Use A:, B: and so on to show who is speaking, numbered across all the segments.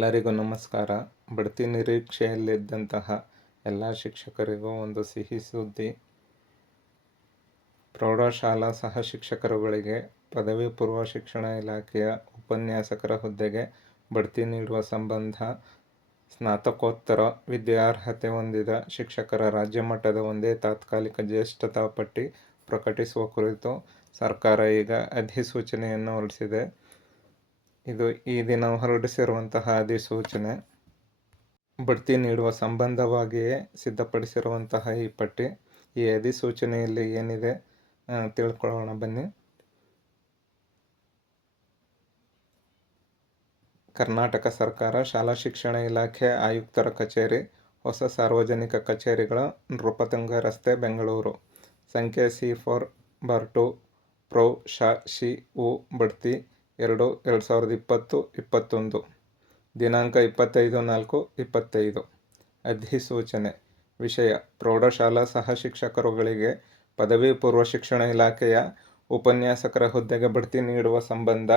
A: ಎಲ್ಲರಿಗೂ ನಮಸ್ಕಾರ. ಬಡ್ತಿ ನಿರೀಕ್ಷೆಯಲ್ಲಿದ್ದಂತಹ ಎಲ್ಲ ಶಿಕ್ಷಕರಿಗೂ ಒಂದು ಸಿಹಿ ಸುದ್ದಿ. ಪ್ರೌಢಶಾಲಾ ಸಹ ಶಿಕ್ಷಕರುಗಳಿಗೆ ಪದವಿ ಪೂರ್ವ ಶಿಕ್ಷಣ ಇಲಾಖೆಯ ಉಪನ್ಯಾಸಕರ ಹುದ್ದೆಗೆ ಬಡ್ತಿ ನೀಡುವ ಸಂಬಂಧ ಸ್ನಾತಕೋತ್ತರ ವಿದ್ಯಾರ್ಹತೆ ಹೊಂದಿದ ಶಿಕ್ಷಕರ ರಾಜ್ಯ ಮಟ್ಟದ ಒಂದೇ ತಾತ್ಕಾಲಿಕ ಜ್ಯೇಷ್ಠತಾ ಪಟ್ಟಿ ಪ್ರಕಟಿಸುವ ಕುರಿತು ಸರ್ಕಾರ ಈಗ ಅಧಿಸೂಚನೆಯನ್ನು ಹೊರಡಿಸಿದೆ. ಇದು ಈ ದಿನ ಹೊರಡಿಸಿರುವಂತಹ ಅಧಿಸೂಚನೆ. ಬಡ್ತಿ ನೀಡುವ ಸಂಬಂಧವಾಗಿಯೇ ಸಿದ್ಧಪಡಿಸಿರುವಂತಹ ಈ ಪಟ್ಟಿ. ಈ ಅಧಿಸೂಚನೆಯಲ್ಲಿ ಏನಿದೆ ತಿಳ್ಕೊಳ್ಳೋಣ ಬನ್ನಿ. ಕರ್ನಾಟಕ ಸರ್ಕಾರ, ಶಾಲಾ ಶಿಕ್ಷಣ ಇಲಾಖೆ, ಆಯುಕ್ತರ ಕಚೇರಿ, ಹೊಸ ಸಾರ್ವಜನಿಕ ಕಚೇರಿಗಳ ನೃಪತುಂಗ ರಸ್ತೆ, ಬೆಂಗಳೂರು. ಸಂಖ್ಯೆ ಸಿ ಫೋರ್, ಬಾರ್ ಟು, ಪ್ರೊ, ಶಾ, ಶಿ, ಉ, ಬಡ್ತಿ ಎರಡು ಎರಡು ಸಾವಿರದ ಇಪ್ಪತ್ತು, ಇಪ್ಪತ್ತೊಂದು. ದಿನಾಂಕ ಇಪ್ಪತ್ತೈದು, ನಾಲ್ಕು, ಇಪ್ಪತ್ತೈದು. ಅಧಿಸೂಚನೆ ವಿಷಯ. ಪ್ರೌಢಶಾಲಾ ಸಹ ಶಿಕ್ಷಕರುಗಳಿಗೆ ಪದವಿ ಪೂರ್ವ ಶಿಕ್ಷಣ ಇಲಾಖೆಯ ಉಪನ್ಯಾಸಕರ ಹುದ್ದೆಗೆ ಬಡ್ತಿ ನೀಡುವ ಸಂಬಂಧ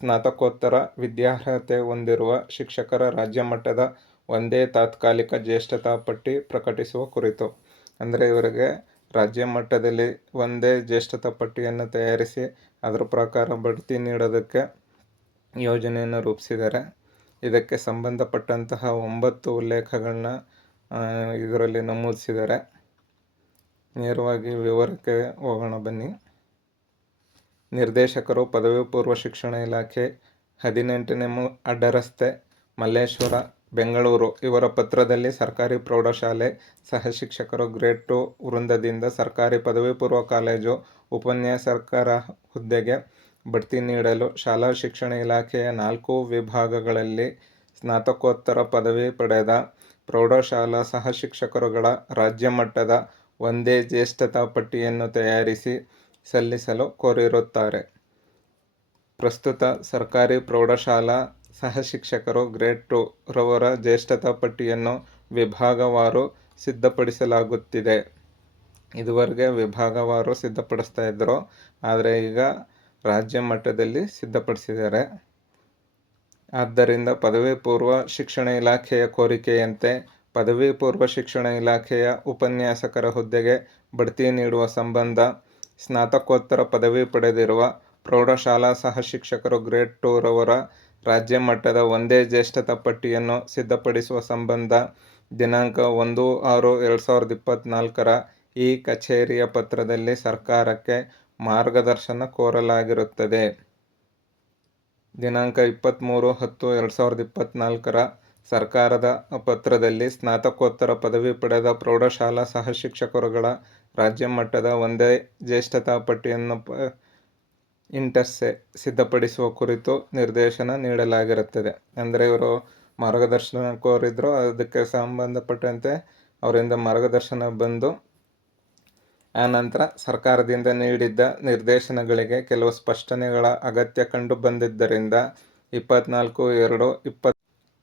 A: ಸ್ನಾತಕೋತ್ತರ ವಿದ್ಯಾರ್ಹತೆ ಹೊಂದಿರುವ ಶಿಕ್ಷಕರ ರಾಜ್ಯ ಮಟ್ಟದ ಒಂದೇ ತಾತ್ಕಾಲಿಕ ಜ್ಯೇಷ್ಠತಾ ಪಟ್ಟಿ ಪ್ರಕಟಿಸುವ ಕುರಿತು. ಅಂದರೆ ಇವರಿಗೆ ರಾಜ್ಯ ಮಟ್ಟದಲ್ಲಿ ಒಂದೇ ಜ್ಯೇಷ್ಠತಾ ಪಟ್ಟಿಯನ್ನು ತಯಾರಿಸಿ ಅದರ ಪ್ರಕಾರ ಬಡ್ತಿ ನೀಡೋದಕ್ಕೆ ಯೋಜನೆಯನ್ನು ರೂಪಿಸಿದ್ದಾರೆ. ಇದಕ್ಕೆ ಸಂಬಂಧಪಟ್ಟಂತಹ ಒಂಬತ್ತು ಉಲ್ಲೇಖಗಳನ್ನ ಇದರಲ್ಲಿ ನಮೂದಿಸಿದ್ದಾರೆ. ನೇರವಾಗಿ ವಿವರಕ್ಕೆ ಹೋಗೋಣ ಬನ್ನಿ. ನಿರ್ದೇಶಕರು, ಪದವಿ ಪೂರ್ವ ಶಿಕ್ಷಣ ಇಲಾಖೆ, ಹದಿನೆಂಟನೇ ಅಡ್ಡರಸ್ತೆ, ಮಲ್ಲೇಶ್ವರ ಬೆಂಗಳೂರು. ಇವರ ಪತ್ರದಲ್ಲಿ ಸರ್ಕಾರಿ ಪ್ರೌಢಶಾಲೆ ಸಹ ಶಿಕ್ಷಕರು ಗ್ರೇಡ್ ಟು ವೃಂದದಿಂದ ಸರ್ಕಾರಿ ಪದವಿ ಪೂರ್ವ ಕಾಲೇಜು ಉಪನ್ಯಾಸಕರ ಹುದ್ದೆಗೆ ಬಡ್ತಿ ನೀಡಲು ಶಾಲಾ ಶಿಕ್ಷಣ ಇಲಾಖೆಯ ನಾಲ್ಕು ವಿಭಾಗಗಳಲ್ಲಿ ಸ್ನಾತಕೋತ್ತರ ಪದವಿ ಪಡೆದ ಪ್ರೌಢಶಾಲಾ ಸಹ ಶಿಕ್ಷಕರುಗಳ ರಾಜ್ಯ ಮಟ್ಟದ ಒಂದೇ ಜ್ಯೇಷ್ಠತಾ ಪಟ್ಟಿಯನ್ನು ತಯಾರಿಸಿ ಸಲ್ಲಿಸಲು ಕೋರಿರುತ್ತಾರೆ. ಪ್ರಸ್ತುತ ಸರ್ಕಾರಿ ಪ್ರೌಢಶಾಲಾ ಸಹ ಶಿಕ್ಷಕರು ಗ್ರೇಡ್ ಟು ರವರ ಜ್ಯೇಷ್ಠತಾ ಪಟ್ಟಿಯನ್ನು ವಿಭಾಗವಾರು ಸಿದ್ಧಪಡಿಸಲಾಗುತ್ತಿದೆ. ಇದುವರೆಗೆ ವಿಭಾಗವಾರು ಸಿದ್ಧಪಡಿಸ್ತಾ ಇದ್ದರು. ಆದರೆ ಈಗ ರಾಜ್ಯ ಮಟ್ಟದಲ್ಲಿ ಸಿದ್ಧಪಡಿಸಿದ್ದಾರೆ. ಆದ್ದರಿಂದ ಪದವಿ ಪೂರ್ವ ಶಿಕ್ಷಣ ಇಲಾಖೆಯ ಕೋರಿಕೆಯಂತೆ ಪದವಿ ಪೂರ್ವ ಶಿಕ್ಷಣ ಇಲಾಖೆಯ ಉಪನ್ಯಾಸಕರ ಹುದ್ದೆಗೆ ಬಡ್ತಿ ನೀಡುವ ಸಂಬಂಧ ಸ್ನಾತಕೋತ್ತರ ಪದವಿ ಪಡೆದಿರುವ ಪ್ರೌಢಶಾಲಾ ಸಹ ಶಿಕ್ಷಕರು ಗ್ರೇಡ್ ಟು ರವರ ರಾಜ್ಯ ಮಟ್ಟದ ಒಂದೇ ಜ್ಯೇಷ್ಠತಾ ಪಟ್ಟಿಯನ್ನು ಸಿದ್ಧಪಡಿಸುವ ಸಂಬಂಧ ದಿನಾಂಕ ಒಂದು ಆರು ಎರಡು ಸಾವಿರದ ಇಪ್ಪತ್ತ್ನಾಲ್ಕರ ಈ ಕಚೇರಿಯ ಪತ್ರದಲ್ಲಿ ಸರ್ಕಾರಕ್ಕೆ ಮಾರ್ಗದರ್ಶನ ಕೋರಲಾಗಿರುತ್ತದೆ. ದಿನಾಂಕ ಇಪ್ಪತ್ತ್ಮೂರು ಹತ್ತು ಎರಡು ಸಾವಿರದ ಇಪ್ಪತ್ತ್ನಾಲ್ಕರ ಸರ್ಕಾರದ ಪತ್ರದಲ್ಲಿ ಸ್ನಾತಕೋತ್ತರ ಪದವಿ ಪಡೆದ ಪ್ರೌಢಶಾಲಾ ಸಹ ಶಿಕ್ಷಕರುಗಳ ರಾಜ್ಯ ಮಟ್ಟದ ಒಂದೇ ಜ್ಯೇಷ್ಠತಾ ಪಟ್ಟಿಯನ್ನು ಪ ಇಂಟರ್ಸೆ ಸಿದ್ಧಪಡಿಸುವ ಕುರಿತು ನಿರ್ದೇಶನ ನೀಡಲಾಗಿರುತ್ತದೆ. ಅಂದರೆ ಇವರು ಮಾರ್ಗದರ್ಶನ ಕೋರಿದ್ರು ಅದಕ್ಕೆ ಸಂಬಂಧಪಟ್ಟಂತೆ ಅವರಿಂದ ಮಾರ್ಗದರ್ಶನ ಬಂದು ಆನಂತರ ಸರ್ಕಾರದಿಂದ ನೀಡಿದ್ದ ನಿರ್ದೇಶನಗಳಿಗೆ ಕೆಲವು ಸ್ಪಷ್ಟನೆಗಳ ಅಗತ್ಯ ಕಂಡು ಬಂದಿದ್ದರಿಂದ ಇಪ್ಪತ್ನಾಲ್ಕು ಎರಡು ಇಪ್ಪತ್,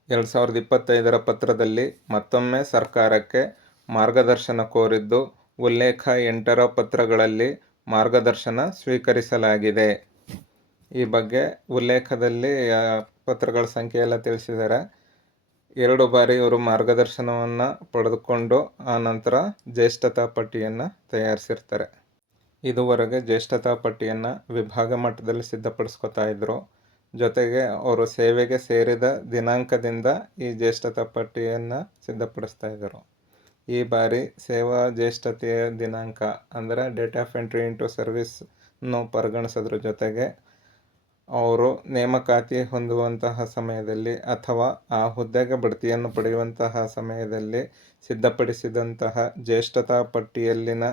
A: ಎರಡು ಸಾವಿರದ ಇಪ್ಪತ್ತೈದರ ಪತ್ರದಲ್ಲಿ ಮತ್ತೊಮ್ಮೆ ಸರ್ಕಾರಕ್ಕೆ ಮಾರ್ಗದರ್ಶನ ಕೋರಿದ್ದು, ಉಲ್ಲೇಖ ಎಂಟರ ಪತ್ರಗಳಲ್ಲಿ ಮಾರ್ಗದರ್ಶನ ಸ್ವೀಕರಿಸಲಾಗಿದೆ. ಈ ಬಗ್ಗೆ ಉಲ್ಲೇಖದಲ್ಲಿ ಪತ್ರಗಳ ಸಂಖ್ಯೆ ಎಲ್ಲ ತಿಳಿಸಿದ್ದಾರೆ. ಎರಡು ಬಾರಿ ಇವರು ಮಾರ್ಗದರ್ಶನವನ್ನು ಪಡೆದುಕೊಂಡು, ಆ ನಂತರ ಜ್ಯೇಷ್ಠತಾ ಪಟ್ಟಿಯನ್ನು ತಯಾರಿಸಿರ್ತಾರೆ. ಇದುವರೆಗೆ ಜ್ಯೇಷ್ಠತಾ ಪಟ್ಟಿಯನ್ನು ವಿಭಾಗ ಮಟ್ಟದಲ್ಲಿ ಸಿದ್ಧಪಡಿಸ್ಕೊತಾ ಇದ್ದರು ಜೊತೆಗೆ ಅವರು ಸೇವೆಗೆ ಸೇರಿದ ದಿನಾಂಕದಿಂದ ಈ ಜ್ಯೇಷ್ಠತಾ ಪಟ್ಟಿಯನ್ನು ಸಿದ್ಧಪಡಿಸ್ತಾ ಇದ್ದರು ಈ ಬಾರಿ ಸೇವಾ ಜ್ಯೇಷ್ಠತೆಯ ದಿನಾಂಕ ಅಂದರೆ ಡೇಟ್ ಆಫ್ ಎಂಟ್ರಿ ಇಂಟು ಸರ್ವಿಸ್ನು ಪರಿಗಣಿಸೋದ್ರ ಜೊತೆಗೆ ಅವರು ನೇಮಕಾತಿ ಹೊಂದುವಂತಹ ಸಮಯದಲ್ಲಿ ಅಥವಾ ಆ ಹುದ್ದೆಗೆ ಬಡ್ತಿಯನ್ನು ಪಡೆಯುವಂತಹ ಸಮಯದಲ್ಲಿ ಸಿದ್ಧಪಡಿಸಿದಂತಹ ಜ್ಯೇಷ್ಠತಾ ಪಟ್ಟಿಯಲ್ಲಿನ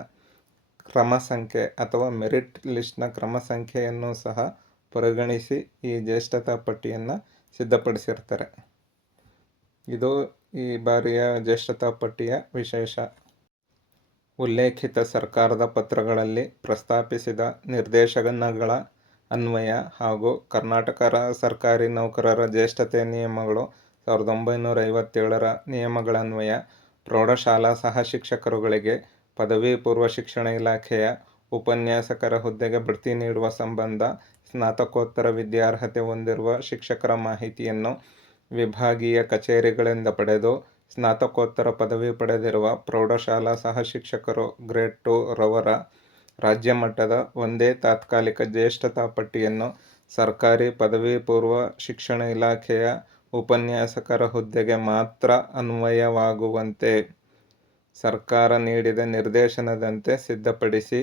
A: ಕ್ರಮ ಸಂಖ್ಯೆ ಅಥವಾ ಮೆರಿಟ್ ಲಿಸ್ಟ್ನ ಕ್ರಮ ಸಂಖ್ಯೆಯನ್ನು ಸಹ ಪರಿಗಣಿಸಿ ಈ ಜ್ಯೇಷ್ಠತಾ ಪಟ್ಟಿಯನ್ನು ಸಿದ್ಧಪಡಿಸಿರ್ತಾರೆ. ಇದು ಈ ಬಾರಿಯ ಜ್ಯೇಷ್ಠತಾ ಪಟ್ಟಿಯ ವಿಶೇಷ. ಉಲ್ಲೇಖಿತ ಸರ್ಕಾರದ ಪತ್ರಗಳಲ್ಲಿ ಪ್ರಸ್ತಾಪಿಸಿದ ನಿರ್ದೇಶನಗಳ ಅನ್ವಯ ಹಾಗೂ ಕರ್ನಾಟಕ ಸರ್ಕಾರಿ ನೌಕರರ ಜ್ಯೇಷ್ಠತೆ ನಿಯಮಗಳು ಸಾವಿರದ ಒಂಬೈನೂರ ಐವತ್ತೇಳರ ನಿಯಮಗಳನ್ವಯ ಪ್ರೌಢಶಾಲಾ ಸಹ ಶಿಕ್ಷಕರುಗಳಿಗೆ ಪದವಿ ಪೂರ್ವ ಶಿಕ್ಷಣ ಇಲಾಖೆಯ ಉಪನ್ಯಾಸಕರ ಹುದ್ದೆಗೆ ಬಡ್ತಿ ನೀಡುವ ಸಂಬಂಧ ಸ್ನಾತಕೋತ್ತರ ವಿದ್ಯಾರ್ಹತೆ ಹೊಂದಿರುವ ಶಿಕ್ಷಕರ ಮಾಹಿತಿಯನ್ನು ವಿಭಾಗೀಯ ಕಚೇರಿಗಳಿಂದ ಪಡೆದು ಸ್ನಾತಕೋತ್ತರ ಪದವಿ ಪಡೆದಿರುವ ಪ್ರೌಢಶಾಲಾ ಸಹ ಶಿಕ್ಷಕರು ಗ್ರೇಡ್ ಟು ರವರ ರಾಜ್ಯ ಮಟ್ಟದ ಒಂದೇ ತಾತ್ಕಾಲಿಕ ಜ್ಯೇಷ್ಠತಾ ಪಟ್ಟಿಯನ್ನು ಸರ್ಕಾರಿ ಪದವಿ ಪೂರ್ವ ಶಿಕ್ಷಣ ಇಲಾಖೆಯ ಉಪನ್ಯಾಸಕರ ಹುದ್ದೆಗೆ ಮಾತ್ರ ಅನ್ವಯವಾಗುವಂತೆ ಸರ್ಕಾರ ನೀಡಿದ ನಿರ್ದೇಶನದಂತೆ ಸಿದ್ಧಪಡಿಸಿ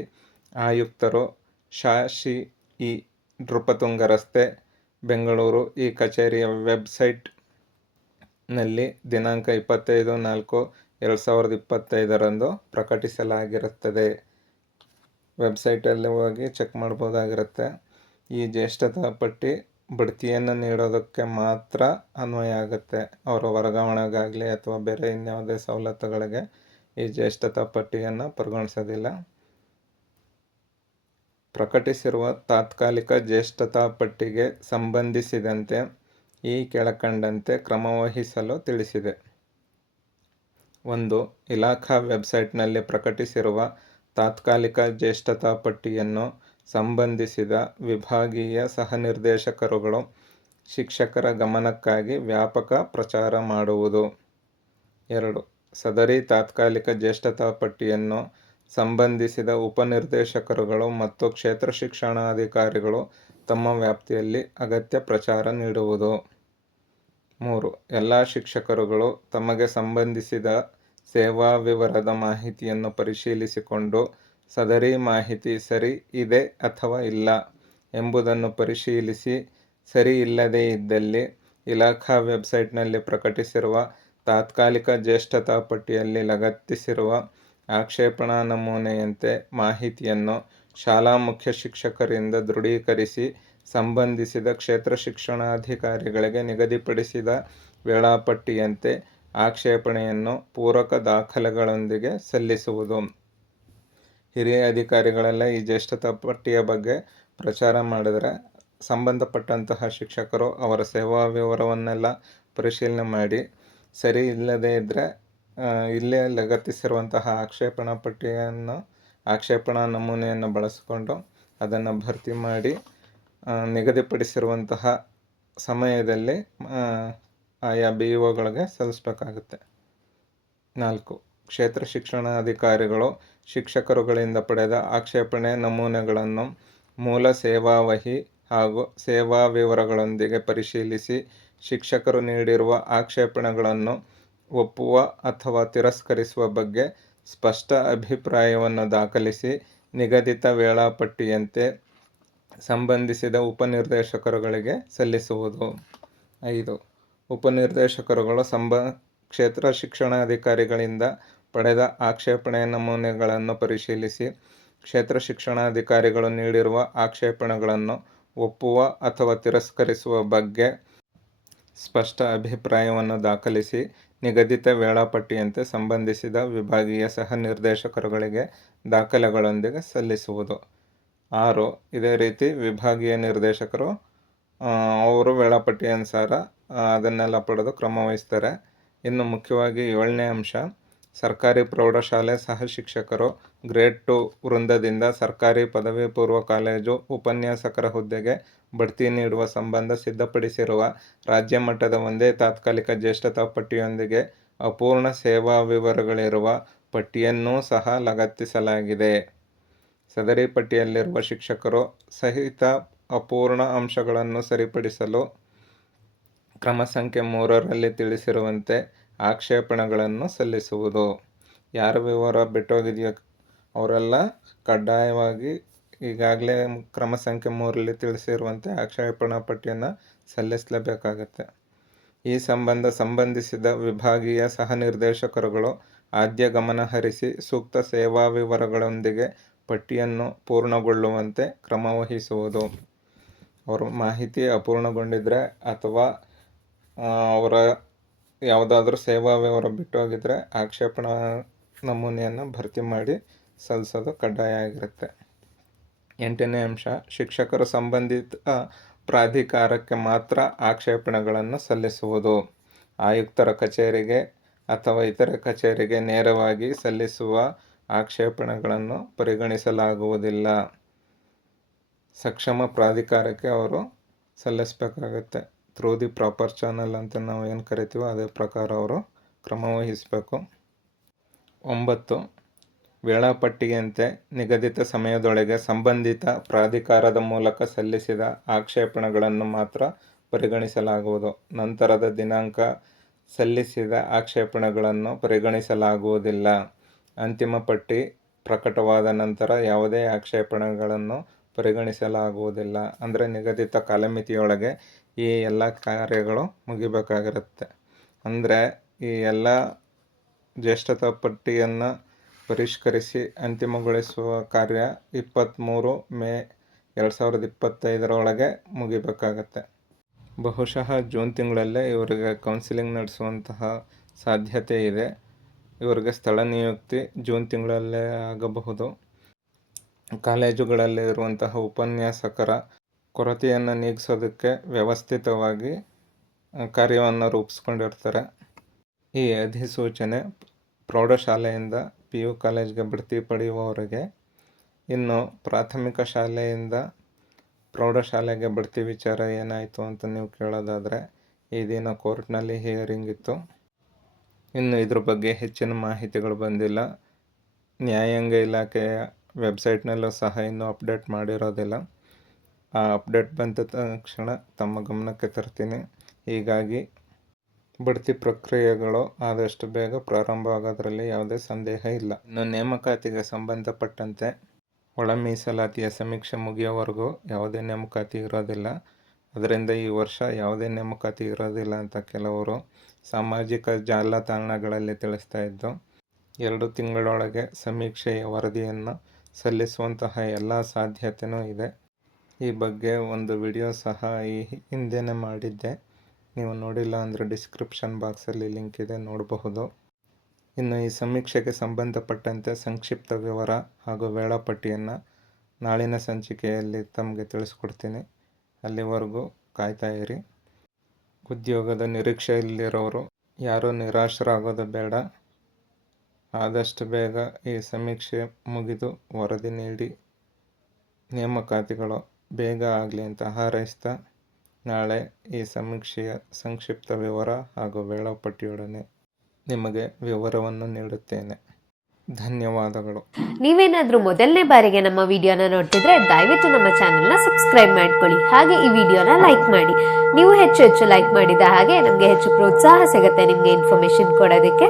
A: ಆಯುಕ್ತರು ಶಾಶಿ ಇ ನೃಪತುಂಗ ರಸ್ತೆ ಬೆಂಗಳೂರು ಈ ಕಚೇರಿಯ ವೆಬ್ಸೈಟ್ ನಲ್ಲಿ ದಿನಾಂಕ ಇಪ್ಪತ್ತೈದು ನಾಲ್ಕು ಎರಡು ಸಾವಿರದ ಇಪ್ಪತ್ತೈದರಂದು ಪ್ರಕಟಿಸಲಾಗಿರುತ್ತದೆ. ವೆಬ್ಸೈಟಲ್ಲಿ ಹೋಗಿ ಚೆಕ್ ಮಾಡ್ಬೋದಾಗಿರುತ್ತೆ. ಈ ಜ್ಯೇಷ್ಠತಾ ಪಟ್ಟಿ ಬಡ್ತಿಯನ್ನು ನೀಡೋದಕ್ಕೆ ಮಾತ್ರ ಅನ್ವಯ ಆಗುತ್ತೆ. ಅವರ ವರ್ಗಾವಣೆಗಾಗಲಿ ಅಥವಾ ಬೇರೆ ಇನ್ಯಾವುದೇ ಸವಲತ್ತುಗಳಿಗೆ ಈ ಜ್ಯೇಷ್ಠತಾ ಪಟ್ಟಿಯನ್ನು ಪರಿಗಣಿಸೋದಿಲ್ಲ. ಪ್ರಕಟಿಸಿರುವ ತಾತ್ಕಾಲಿಕ ಜ್ಯೇಷ್ಠತಾ ಪಟ್ಟಿಗೆ ಸಂಬಂಧಿಸಿದಂತೆ ಈ ಕೆಳಕಂಡಂತೆ ಕ್ರಮವಹಿಸಲು ತಿಳಿಸಿದೆ. ಒಂದು, ಇಲಾಖಾ ವೆಬ್ಸೈಟ್ನಲ್ಲಿ ಪ್ರಕಟಿಸಿರುವ ತಾತ್ಕಾಲಿಕ ಜ್ಯೇಷ್ಠತಾ ಪಟ್ಟಿಯನ್ನು ಸಂಬಂಧಿಸಿದ ವಿಭಾಗೀಯ ಸಹನಿರ್ದೇಶಕರುಗಳು ಶಿಕ್ಷಕರ ಗಮನಕ್ಕಾಗಿ ವ್ಯಾಪಕ ಪ್ರಚಾರ ಮಾಡುವುದು. ಎರಡು, ಸದರಿ ತಾತ್ಕಾಲಿಕ ಜ್ಯೇಷ್ಠತಾ ಪಟ್ಟಿಯನ್ನು ಸಂಬಂಧಿಸಿದ ಉಪನಿರ್ದೇಶಕರುಗಳು ಮತ್ತು ಕ್ಷೇತ್ರ ಶಿಕ್ಷಣಾಧಿಕಾರಿಗಳು ತಮ್ಮ ವ್ಯಾಪ್ತಿಯಲ್ಲಿ ಅಗತ್ಯ ಪ್ರಚಾರ ನೀಡುವುದು. ಮೂರು, ಎಲ್ಲ ಶಿಕ್ಷಕರುಗಳು ತಮಗೆ ಸಂಬಂಧಿಸಿದ ಸೇವಾ ವಿವರದ ಮಾಹಿತಿಯನ್ನು ಪರಿಶೀಲಿಸಿಕೊಂಡು ಸದರಿ ಮಾಹಿತಿ ಸರಿ ಇದೆ ಅಥವಾ ಇಲ್ಲ ಎಂಬುದನ್ನು ಪರಿಶೀಲಿಸಿ ಸರಿ ಇಲ್ಲದೇ ಇದ್ದಲ್ಲಿ ಇಲಾಖಾ ವೆಬ್ಸೈಟ್ನಲ್ಲಿ ಪ್ರಕಟಿಸಿರುವ ತಾತ್ಕಾಲಿಕ ಜ್ಯೇಷ್ಠತಾ ಪಟ್ಟಿಯಲ್ಲಿ ಲಗತ್ತಿಸಿರುವ ಆಕ್ಷೇಪಣಾ ನಮೂನೆಯಂತೆ ಮಾಹಿತಿಯನ್ನು ಶಾಲಾ ಮುಖ್ಯ ಶಿಕ್ಷಕರಿಂದ ದೃಢೀಕರಿಸಿ ಸಂಬಂಧಿಸಿದ ಕ್ಷೇತ್ರ ಶಿಕ್ಷಣಾಧಿಕಾರಿಗಳಿಗೆ ನಿಗದಿಪಡಿಸಿದ ವೇಳಾಪಟ್ಟಿಯಂತೆ ಆಕ್ಷೇಪಣೆಯನ್ನು ಪೂರಕ ದಾಖಲೆಗಳೊಂದಿಗೆ ಸಲ್ಲಿಸುವುದು. ಹಿರಿಯ ಅಧಿಕಾರಿಗಳೆಲ್ಲ ಈ ಜ್ಯೇಷ್ಠತಾ ಪಟ್ಟಿಯ ಬಗ್ಗೆ ಪ್ರಚಾರ ಮಾಡಿದರೆ ಸಂಬಂಧಪಟ್ಟಂತಹ ಶಿಕ್ಷಕರು ಅವರ ಸೇವಾ ವಿವರವನ್ನೆಲ್ಲ ಪರಿಶೀಲನೆ ಮಾಡಿ ಸರಿ ಇಲ್ಲದೇ ಇದ್ದರೆ ಇಲ್ಲೇ ಲಗತ್ತಿಸಿರುವಂತಹ ಆಕ್ಷೇಪಣಾ ಪಟ್ಟಿಯನ್ನು ಆಕ್ಷೇಪಣಾ ನಮೂನೆಯನ್ನು ಬಳಸಿಕೊಂಡು ಅದನ್ನು ಭರ್ತಿ ಮಾಡಿ ನಿಗದಿಪಡಿಸಿರುವಂತಹ ಸಮಯದಲ್ಲಿ ಆಯಾ ಬಿ ಒಗಳಿಗೆ ಸಲ್ಲಿಸಬೇಕಾಗುತ್ತೆ. ನಾಲ್ಕು, ಕ್ಷೇತ್ರ ಶಿಕ್ಷಣಾಧಿಕಾರಿಗಳು ಶಿಕ್ಷಕರುಗಳಿಂದ ಪಡೆದ ಆಕ್ಷೇಪಣೆ ನಮೂನೆಗಳನ್ನು ಮೂಲ ಸೇವಾವಹಿ ಹಾಗೂ ಸೇವಾ ವಿವರಗಳೊಂದಿಗೆ ಪರಿಶೀಲಿಸಿ ಶಿಕ್ಷಕರು ನೀಡಿರುವ ಆಕ್ಷೇಪಣೆಗಳನ್ನು ಒಪ್ಪುವ ಅಥವಾ ತಿರಸ್ಕರಿಸುವ ಬಗ್ಗೆ ಸ್ಪಷ್ಟ ಅಭಿಪ್ರಾಯವನ್ನು ದಾಖಲಿಸಿ ನಿಗದಿತ ವೇಳಾಪಟ್ಟಿಯಂತೆ ಸಂಬಂಧಿಸಿದ ಉಪನಿರ್ದೇಶಕರುಗಳಿಗೆ ಸಲ್ಲಿಸುವುದು. ಐದು. ಉಪನಿರ್ದೇಶಕರುಗಳು ಸಂಬ, ಕ್ಷೇತ್ರ ಶಿಕ್ಷಣಾಧಿಕಾರಿಗಳಿಂದ ಪಡೆದ ಆಕ್ಷೇಪಣೆ ನಮೂನೆಗಳನ್ನು ಪರಿಶೀಲಿಸಿ ಕ್ಷೇತ್ರ ಶಿಕ್ಷಣಾಧಿಕಾರಿಗಳು ನೀಡಿರುವ ಆಕ್ಷೇಪಣೆಗಳನ್ನು ಒಪ್ಪುವ ಅಥವಾ ತಿರಸ್ಕರಿಸುವ ಬಗ್ಗೆ ಸ್ಪಷ್ಟ ಅಭಿಪ್ರಾಯವನ್ನು ದಾಖಲಿಸಿ ನಿಗದಿತ ವೇಳಾಪಟ್ಟಿಯಂತೆ ಸಂಬಂಧಿಸಿದ ವಿಭಾಗೀಯ ಸಹ ನಿರ್ದೇಶಕರುಗಳಿಗೆ ದಾಖಲೆಗಳೊಂದಿಗೆ ಸಲ್ಲಿಸುವುದು. ಆರು, ಇದೇ ರೀತಿ ವಿಭಾಗೀಯ ನಿರ್ದೇಶಕರು ಅವರು ವೇಳಾಪಟ್ಟಿ ಅನುಸಾರ ಅದನ್ನೆಲ್ಲ ಪಡೆದು ಕ್ರಮವಹಿಸ್ತಾರೆ ಇನ್ನು ಮುಖ್ಯವಾಗಿ ಏಳನೇ ಅಂಶ ಸರ್ಕಾರಿ ಪ್ರೌಢಶಾಲೆ ಸಹ ಶಿಕ್ಷಕರು ಗ್ರೇಡ್ ಟು ವೃಂದದಿಂದ ಸರ್ಕಾರಿ ಪದವಿ ಪೂರ್ವ ಕಾಲೇಜು ಉಪನ್ಯಾಸಕರ ಹುದ್ದೆಗೆ ಬಡ್ತಿ ನೀಡುವ ಸಂಬಂಧ ಸಿದ್ಧಪಡಿಸಿರುವ ರಾಜ್ಯ ಮಟ್ಟದ ಒಂದೇ ತಾತ್ಕಾಲಿಕ ಜ್ಯೇಷ್ಠತಾ ಪಟ್ಟಿಯೊಂದಿಗೆ ಅಪೂರ್ಣ ಸೇವಾ ವಿವರಗಳಿರುವ ಪಟ್ಟಿಯನ್ನೂ ಸಹ ಲಗತ್ತಿಸಲಾಗಿದೆ. ಸದರಿ ಪಟ್ಟಿಯಲ್ಲಿರುವ ಶಿಕ್ಷಕರು ಸಹಿತ ಅಪೂರ್ಣ ಅಂಶಗಳನ್ನು ಸರಿಪಡಿಸಲು ಕ್ರಮ ಸಂಖ್ಯೆ ಮೂರರಲ್ಲಿ ತಿಳಿಸಿರುವಂತೆ ಆಕ್ಷೇಪಣೆಗಳನ್ನು ಸಲ್ಲಿಸುವುದು. ಯಾರ ವಿವರ ಬಿಟ್ಟೋಗಿದೆಯೋ ಅವರೆಲ್ಲ ಕಡ್ಡಾಯವಾಗಿ ಈಗಾಗಲೇ ಕ್ರಮ ಸಂಖ್ಯೆ ಮೂರರಲ್ಲಿ ತಿಳಿಸಿರುವಂತೆ ಆಕ್ಷೇಪಣಾ ಪಟ್ಟಿಯನ್ನು ಸಲ್ಲಿಸಲೇಬೇಕಾಗತ್ತೆ. ಈ ಸಂಬಂಧ ಸಂಬಂಧಿಸಿದ ವಿಭಾಗೀಯ ಸಹ ನಿರ್ದೇಶಕರುಗಳು ಆದ್ಯ ಗಮನ ಹರಿಸಿ ಸೂಕ್ತ ಸೇವಾ ವಿವರಗಳೊಂದಿಗೆ ಪಟ್ಟಿಯನ್ನು ಪೂರ್ಣಗೊಳ್ಳುವಂತೆ ಕ್ರಮವಹಿಸುವುದು ಅವರ ಮಾಹಿತಿ ಅಪೂರ್ಣಗೊಂಡಿದ್ದರೆ ಅಥವಾ ಅವರ ಯಾವುದಾದ್ರೂ ಸೇವಾ ವ್ಯವಹಾರ ಬಿಟ್ಟು ಹೋಗಿದ್ರೆ ಆಕ್ಷೇಪಣಾ ನಮೂನೆಯನ್ನು ಭರ್ತಿ ಮಾಡಿ ಸಲ್ಲಿಸೋದು ಕಡ್ಡಾಯ ಆಗಿರುತ್ತೆ. ಎಂಟನೇ ಅಂಶ, ಶಿಕ್ಷಕರು ಸಂಬಂಧಿತ ಪ್ರಾಧಿಕಾರಕ್ಕೆ ಮಾತ್ರ ಆಕ್ಷೇಪಣೆಗಳನ್ನು ಸಲ್ಲಿಸುವುದು. ಆಯುಕ್ತರ ಕಚೇರಿಗೆ ಅಥವಾ ಇತರೆ ಕಚೇರಿಗೆ ನೇರವಾಗಿ ಸಲ್ಲಿಸುವ ಆಕ್ಷೇಪಣೆಗಳನ್ನು ಪರಿಗಣಿಸಲಾಗುವುದಿಲ್ಲ. ಸಕ್ಷಮ ಪ್ರಾಧಿಕಾರಕ್ಕೆ ಅವರು ಸಲ್ಲಿಸಬೇಕಾಗತ್ತೆ. ಥ್ರೂ ದಿ ಪ್ರಾಪರ್ ಚಾನಲ್ ಅಂತ ನಾವು ಏನು ಕರಿತೀವೋ ಅದೇ ಪ್ರಕಾರ ಅವರು ಕ್ರಮವಹಿಸಬೇಕು ಒಂಬತ್ತು, ವೇಳಾಪಟ್ಟಿಯಂತೆ ನಿಗದಿತ ಸಮಯದೊಳಗೆ ಸಂಬಂಧಿತ ಪ್ರಾಧಿಕಾರದ ಮೂಲಕ ಸಲ್ಲಿಸಿದ ಆಕ್ಷೇಪಣೆಗಳನ್ನು ಮಾತ್ರ ಪರಿಗಣಿಸಲಾಗುವುದು. ನಂತರದ ದಿನಾಂಕ ಸಲ್ಲಿಸಿದ ಆಕ್ಷೇಪಣೆಗಳನ್ನು ಪರಿಗಣಿಸಲಾಗುವುದಿಲ್ಲ. ಅಂತಿಮ ಪಟ್ಟಿ ಪ್ರಕಟವಾದ ನಂತರ ಯಾವುದೇ ಆಕ್ಷೇಪಣೆಗಳನ್ನು ಪರಿಗಣಿಸಲಾಗುವುದಿಲ್ಲ. ಅಂದರೆ ನಿಗದಿತ ಕಾಲಮಿತಿಯೊಳಗೆ ಈ ಎಲ್ಲ ಕಾರ್ಯಗಳು ಮುಗಿಬೇಕಾಗಿರುತ್ತೆ. ಅಂದರೆ ಈ ಎಲ್ಲ ಜ್ಯೇಷ್ಠತಾ ಪಟ್ಟಿಯನ್ನು ಪರಿಷ್ಕರಿಸಿ ಅಂತಿಮಗೊಳಿಸುವ ಕಾರ್ಯ ಇಪ್ಪತ್ತ್ಮೂರು ಮೇ ಎರಡು ಸಾವಿರದ ಇಪ್ಪತ್ತೈದರೊಳಗೆ ಮುಗಿಬೇಕಾಗತ್ತೆ. ಬಹುಶಃ ಜೂನ್ ತಿಂಗಳಲ್ಲೇ ಇವರಿಗೆ ಕೌನ್ಸಿಲಿಂಗ್ ನಡೆಸುವಂತಹ ಸಾಧ್ಯತೆ ಇದೆ. ಇವರಿಗೆ ಸ್ಥಳ ನಿಯುಕ್ತಿ ಜೂನ್ ತಿಂಗಳಲ್ಲೇ ಆಗಬಹುದು. ಕಾಲೇಜುಗಳಲ್ಲಿ ಇರುವಂತಹ ಉಪನ್ಯಾಸಕರ ಕೊರತೆಯನ್ನು ನೀಗಿಸೋದಕ್ಕೆ ವ್ಯವಸ್ಥಿತವಾಗಿ ಕಾರ್ಯವನ್ನು ರೂಪಿಸ್ಕೊಂಡಿರ್ತಾರೆ. ಈ ಅಧಿಸೂಚನೆ ಪ್ರೌಢಶಾಲೆಯಿಂದ ಪಿ ಯು ಕಾಲೇಜ್ಗೆ ಬಡ್ತಿ ಪಡೆಯುವವರಿಗೆ, ಇನ್ನು ಪ್ರಾಥಮಿಕ ಶಾಲೆಯಿಂದ ಪ್ರೌಢಶಾಲೆಗೆ ಬಡ್ತಿ ವಿಚಾರ ಏನಾಯಿತು ಅಂತ ನೀವು ಕೇಳೋದಾದರೆ, ಈ ದಿನ ಕೋರ್ಟ್ನಲ್ಲಿ ಹಿಯರಿಂಗ್ ಇತ್ತು. ಇನ್ನು ಇದ್ರ ಬಗ್ಗೆ ಹೆಚ್ಚಿನ ಮಾಹಿತಿಗಳು ಬಂದಿಲ್ಲ. ನ್ಯಾಯಾಂಗ ಇಲಾಖೆಯ ವೆಬ್ಸೈಟ್ನಲ್ಲೂ ಸಹ ಇನ್ನೂ ಅಪ್ಡೇಟ್ ಮಾಡಿರೋದಿಲ್ಲ. ಆ ಅಪ್ಡೇಟ್ ಬಂದ ತಕ್ಷಣ ತಮ್ಮ ಗಮನಕ್ಕೆ ತರ್ತೀನಿ. ಹೀಗಾಗಿ ಬಡ್ತಿ ಪ್ರಕ್ರಿಯೆಗಳು ಆದಷ್ಟು ಬೇಗ ಪ್ರಾರಂಭ ಆಗೋದ್ರಲ್ಲಿ ಯಾವುದೇ ಸಂದೇಹ ಇಲ್ಲ. ಇನ್ನು ನೇಮಕಾತಿಗೆ ಸಂಬಂಧಪಟ್ಟಂತೆ ಒಳ ಮೀಸಲಾತಿಯ ಸಮೀಕ್ಷೆ ಮುಗಿಯೋವರೆಗೂ ಯಾವುದೇ ನೇಮಕಾತಿ ಇರೋದಿಲ್ಲ. ಅದರಿಂದ ಈ ವರ್ಷ ಯಾವುದೇ ನೇಮಕಾತಿ ಇರೋದಿಲ್ಲ ಅಂತ ಕೆಲವರು ಸಾಮಾಜಿಕ ಜಾಲತಾಣಗಳಲ್ಲಿ ತಿಳಿಸ್ತಾ ಇದ್ದು, ಎರಡು ತಿಂಗಳೊಳಗೆ ಸಮೀಕ್ಷೆಯ ವರದಿಯನ್ನು ಸಲ್ಲಿಸುವಂತಹ ಎಲ್ಲ ಸಾಧ್ಯತೆಯೂ ಇದೆ. ಈ ಬಗ್ಗೆ ಒಂದು ವಿಡಿಯೋ ಸಹ ಈ ಹಿಂದೆನೇ ಮಾಡಿದ್ದೆ. ನೀವು ನೋಡಿಲ್ಲ ಅಂದರೆ ಡಿಸ್ಕ್ರಿಪ್ಷನ್ ಬಾಕ್ಸಲ್ಲಿ ಲಿಂಕ್ ಇದೆ, ನೋಡಬಹುದು. ಇನ್ನು ಈ ಸಮೀಕ್ಷೆಗೆ ಸಂಬಂಧಪಟ್ಟಂತೆ ಸಂಕ್ಷಿಪ್ತ ವಿವರ ಹಾಗೂ ವೇಳಾಪಟ್ಟಿಯನ್ನು ನಾಳಿನ ಸಂಚಿಕೆಯಲ್ಲಿ ತಮಗೆ ತಿಳಿಸ್ಕೊಡ್ತೀನಿ. ಅಲ್ಲಿವರೆಗೂ ಕಾಯ್ತಾ ಇರಿ. ಉದ್ಯೋಗದ ನಿರೀಕ್ಷೆಯಲ್ಲಿರೋರು ಯಾರೂ ನಿರಾಶರಾಗೋದು ಬೇಡ. ಆದಷ್ಟು ಬೇಗ ಈ ಸಮೀಕ್ಷೆ ಮುಗಿದು ವರದಿ ನೀಡಿ. ನೇಮಕಾತಿಗಳು ಬೇಗ ಆಗಲಿ ಅಂತ ಹಾರೈಸ್ತಾ ನಾಳೆ ಈ ಸಮೀಕ್ಷೆಯ ಸಂಕ್ಷಿಪ್ತ ವಿವರ ಹಾಗೂ ವೇಳಾಪಟ್ಟಿಯೊಡನೆ ನಿಮಗೆ ವಿವರವನ್ನು ನೀಡುತ್ತೇನೆ. ಧನ್ಯವಾದಗಳು.
B: ನೀವೇನಾದರೂ ಮೊದಲನೇ ಬಾರಿಗೆ ನಮ್ಮ ವಿಡಿಯೋನ ನೋಡ್ತಿದ್ರೆ ದಯವಿಟ್ಟು ನಮ್ಮ ಚಾನೆಲ್ನ ಸಬ್ಸ್ಕ್ರೈಬ್ ಮಾಡ್ಕೊಳ್ಳಿ. ಹಾಗೆ ಈ ವಿಡಿಯೋನ ಲೈಕ್ ಮಾಡಿ. ನೀವು ಹೆಚ್ಚು ಹೆಚ್ಚು ಲೈಕ್ ಮಾಡಿದ ಹಾಗೆ ನಮಗೆ ಹೆಚ್ಚು ಪ್ರೋತ್ಸಾಹ ಸಿಗುತ್ತೆ ನಿಮಗೆ ಇನ್ಫಾರ್ಮೇಶನ್ ಕೊಡೋದಕ್ಕೆ.